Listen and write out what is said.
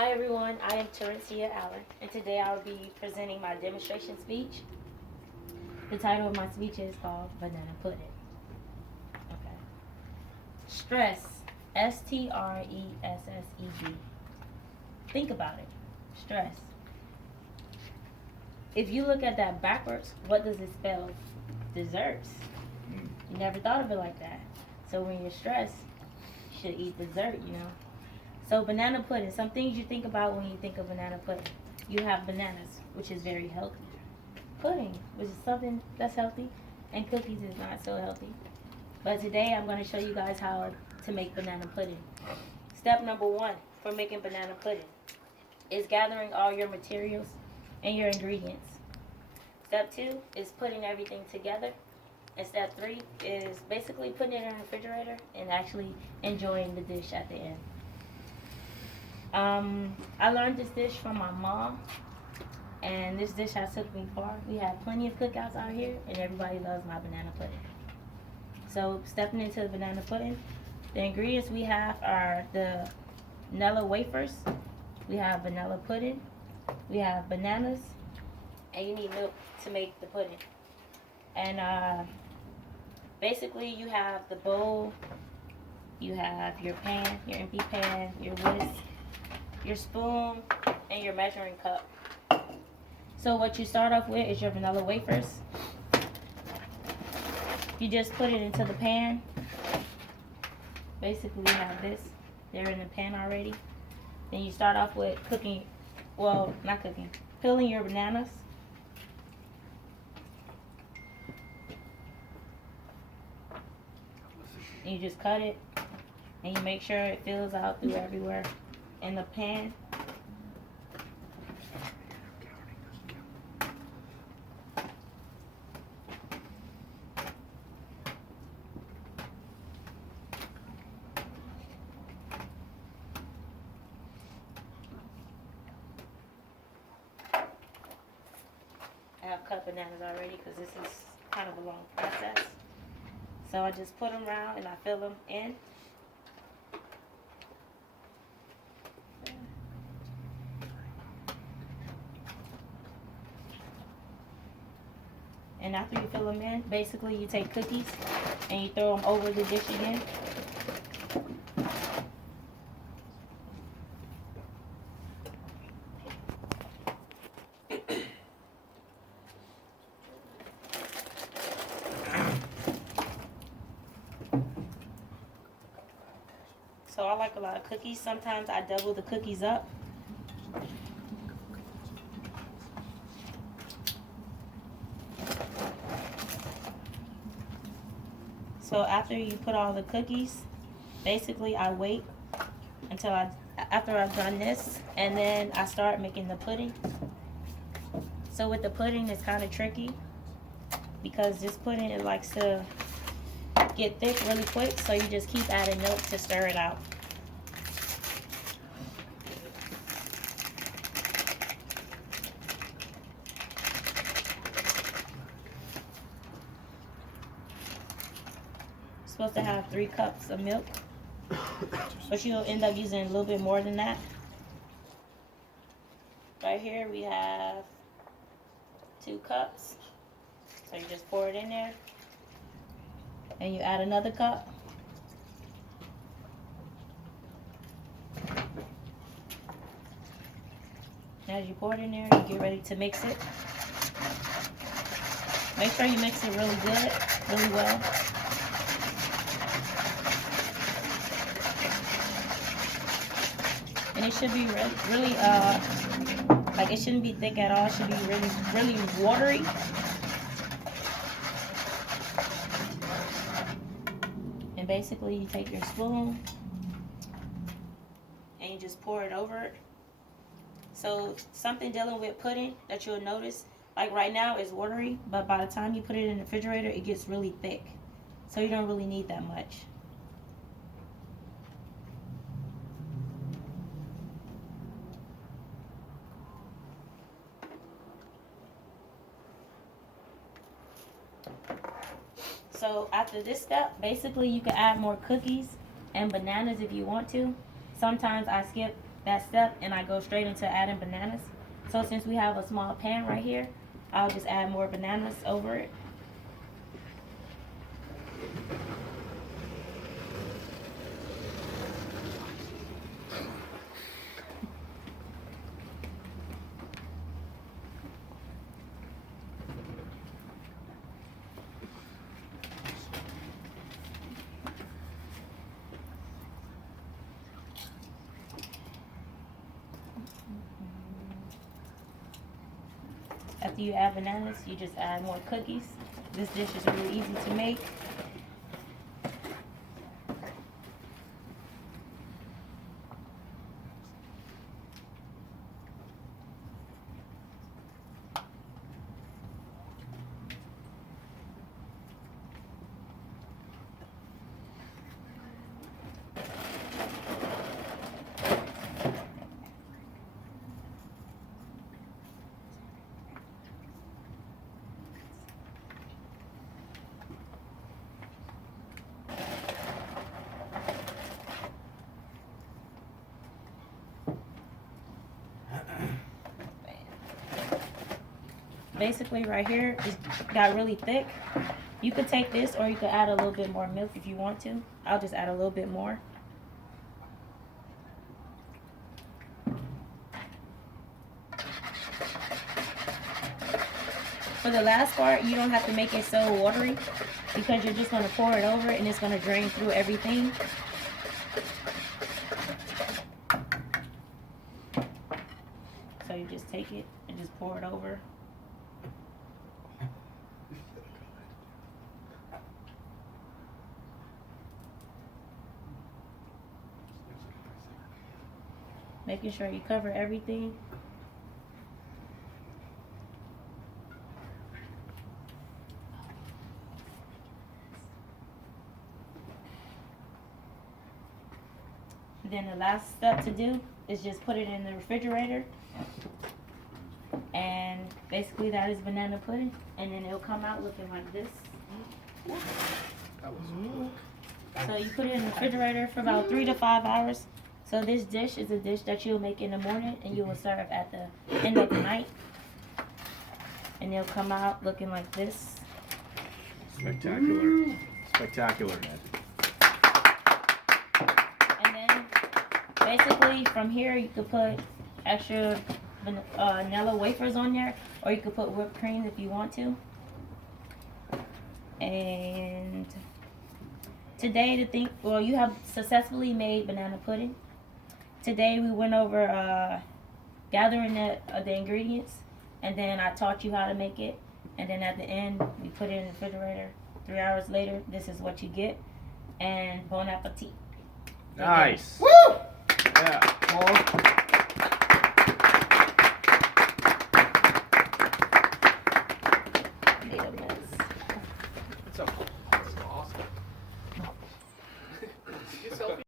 Hi everyone, I am Terencia Allen, and today I will be presenting my demonstration speech. The title of my speech is called Banana Pudding. Okay. Stress, Stressed. Think about it. Stress. If you look at that backwards, what does it spell? Desserts. You never thought of it like that. So when you're stressed, you should eat dessert. So banana pudding, some things you think about when you think of banana pudding. You have bananas, which is very healthy. Pudding, which is something that's healthy, and cookies is not so healthy. But today I'm going to show you guys how to make banana pudding. Step number 1 for making banana pudding is gathering all your materials and your ingredients. Step 2 is putting everything together. And step 3 is basically putting it in the refrigerator and actually enjoying the dish at the end. I learned this dish from my mom, and this dish has took me far. We have plenty of cookouts out here, and everybody loves my banana pudding. So stepping into the banana pudding, the ingredients we have are the vanilla wafers, we have vanilla pudding, we have bananas, and you need milk to make the pudding. And basically you have the bowl, you have your pan, your empty pan, your whisk, your spoon, and your measuring cup. So what you start off with is your vanilla wafers. You just put it into the pan. Basically you have this. They're in the pan already. Then you start off with cooking, well, not cooking, peeling your bananas. And you just cut it, and you make sure it fills out through everywhere in the pan. I have cut bananas already because this is kind of a long process. So I just put them around and I fill them in. And after you fill them in, basically you take cookies and you throw them over the dish again. So I like a lot of cookies. Sometimes I double the cookies up. So after you put all the cookies, basically I wait until after I've done this, and then I start making the pudding. So with the pudding, it's kind of tricky because this pudding, it likes to get thick really quick, so you just keep adding milk to stir it out. Supposed to have 3 cups of milk, but you'll end up using a little bit more than that. Right here we have 2 cups, so you just pour it in there and you add another cup. As you pour it in there, you get ready to mix it. Make sure you mix it really good, really well. And it should be really, like, it shouldn't be thick at all. It should be really, really watery. And basically you take your spoon and you just pour it over it. So something dealing with pudding that you'll notice, like right now it's watery, but by the time you put it in the refrigerator, it gets really thick. So you don't really need that much. So after this step, basically you can add more cookies and bananas if you want to. Sometimes I skip that step and I go straight into adding bananas. So since we have a small pan right here, I'll just add more bananas over it. After you add bananas, you just add more cookies. This dish is really easy to make. Basically right here, it got really thick. You could take this or you could add a little bit more milk if you want to. I'll just add a little bit more. For the last part, you don't have to make it so watery because you're just going to pour it over and it's going to drain through everything. So you just take it and just pour it over. Making sure you cover everything. Then the last step to do is just put it in the refrigerator. And basically that is banana pudding. And then it'll come out looking like this. So you put it in the refrigerator for about 3 to 5 hours. So this dish is a dish that you'll make in the morning and you will serve at the end of the night. And it'll come out looking like this. Spectacular. Spectacular. And then basically from here you could put extra vanilla wafers on there, or you could put whipped cream if you want to. And today you have successfully made banana pudding. Today we went over gathering the ingredients, and then I taught you how to make it. And then at the end, we put it in the refrigerator. 3 hours later, this is what you get. And bon appetit. Nice. Woo! Yeah.